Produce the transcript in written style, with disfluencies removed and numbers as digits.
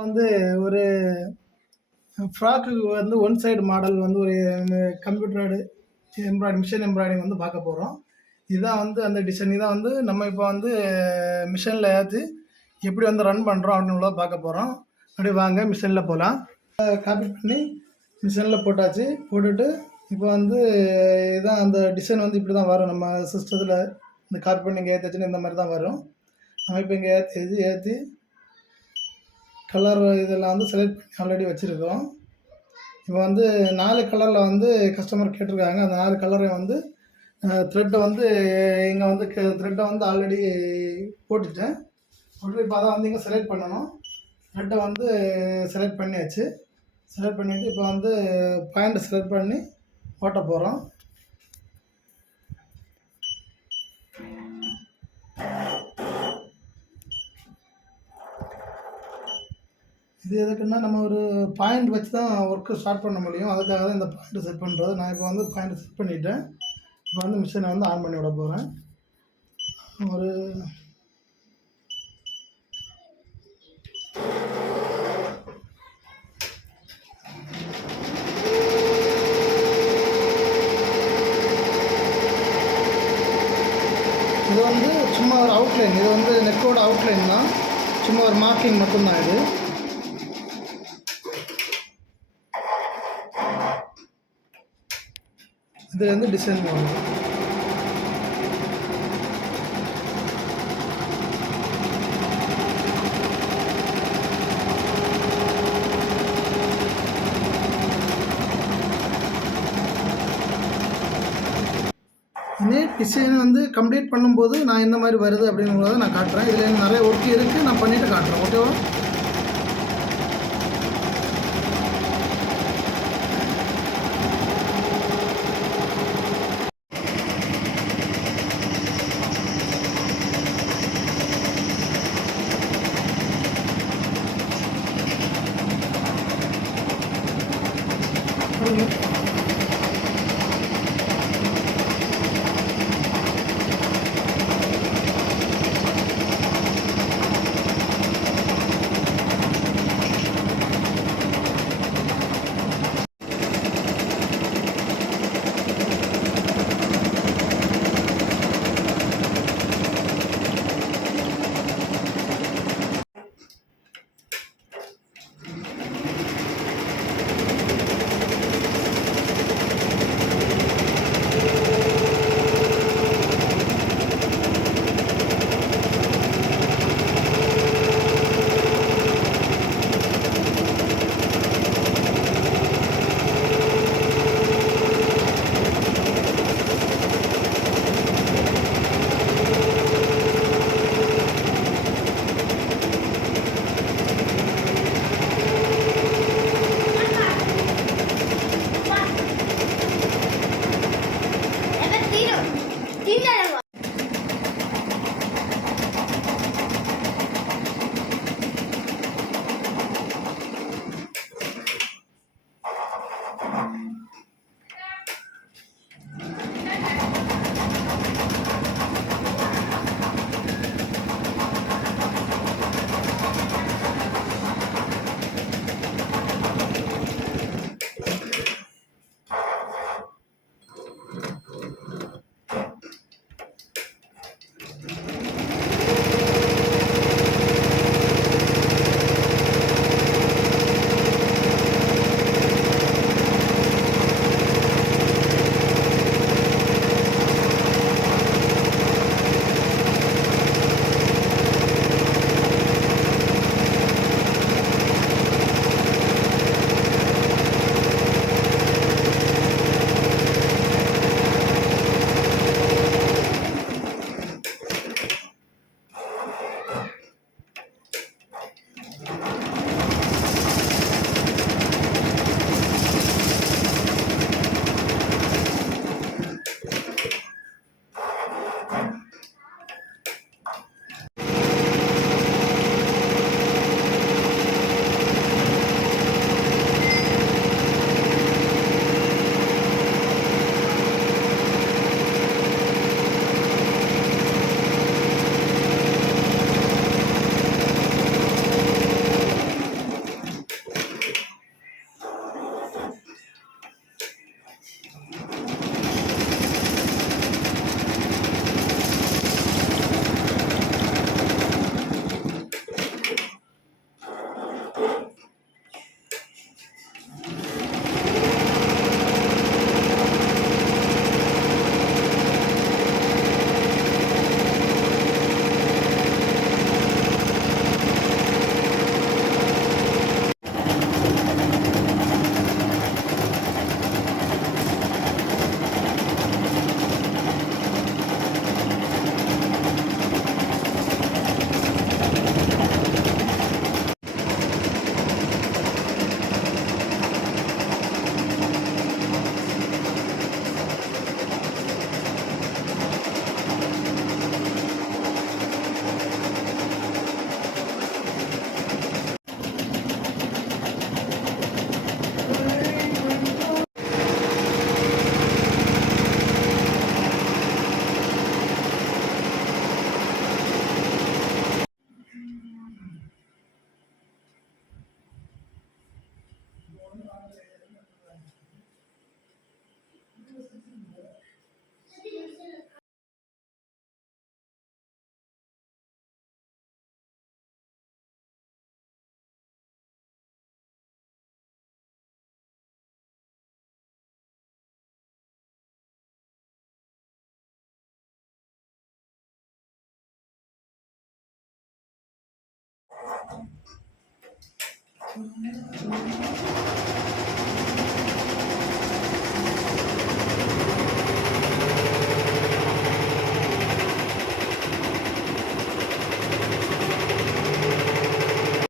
வந்து ஒரு ஃப்ராக்குக்கு வந்து ஒன் சைடு மாடல் வந்து ஒரு கம்ப்யூட்டர்டு மிஷின் எம்ப்ராய்டிங் வந்து பார்க்க போகிறோம். இதுதான் வந்து அந்த டிசைன். இதான் வந்து நம்ம இப்போ வந்து மிஷினில் ஏற்றி எப்படி வந்து ரன் பண்ணுறோம் அப்படின்னு உள்ளதை பார்க்க போகிறோம். அப்படி வாங்க மிஷினில் போகலாம். காப்பி பண்ணி மிஷினில் போட்டாச்சு. போட்டுட்டு இப்போ வந்து இதான் அந்த டிசைன் வந்து இப்படி தான் வரும். நம்ம சிஸ்டத்தில் இந்த காப்பி பண்ணி இங்கே ஏற்றிச்சுன்னு இந்த மாதிரி தான் வரும். நம்ம இப்போ இங்கே ஏற்றி கலர் இதெல்லாம் வந்து செலக்ட் பண்ணி ஆல்ரெடி வச்சுருக்கோம். இப்போ வந்து 4 கலரில் வந்து கஸ்டமர் கேட்டிருக்காங்க. அந்த 4 கலரை வந்து த்ரெட்டை வந்து இங்கே வந்து த்ரெட்டை வந்து ஆல்ரெடி போட்டுட்டேன். இப்போ அதை வந்து இங்கே செலக்ட் பண்ணணும். த்ரெட்டை வந்து செலக்ட் பண்ணியாச்சு. செலக்ட் பண்ணிவிட்டு இப்போ வந்து பாயிண்ட்டை செலக்ட் பண்ணி ஓட்ட போகிறோம். இது எதுக்குன்னா நம்ம ஒரு பாயிண்ட் வச்சு தான் ஒர்க்கு ஸ்டார்ட் பண்ண முடியும். அதுக்காக தான் இந்த பாயிண்ட்டை செட் பண்ணுறது. நான் இப்போ வந்து பாயிண்ட்டை செட் பண்ணிவிட்டேன். இப்போ வந்து மிஷினை வந்து ஆன் பண்ணி விட போகிறேன். ஒரு இது வந்து சும்மா ஒரு அவுட்லைன். இது வந்து நெக்கோட அவுட்லைன் தான். சும்மா ஒரு மார்க்கிங் மட்டும்தான் இது. இது வந்து டிசைன் பண்ணுவோம். இதே டிசைன் வந்து கம்ப்ளீட் பண்ணும்போது நான் எந்த மாதிரி வருது அப்படிங்கிறத நான் காட்டுறேன். இதில் எனக்கு நிறைய ஒர்க் இருக்குது. நான் பண்ணிவிட்டு காட்டுறேன். ஓகேவா?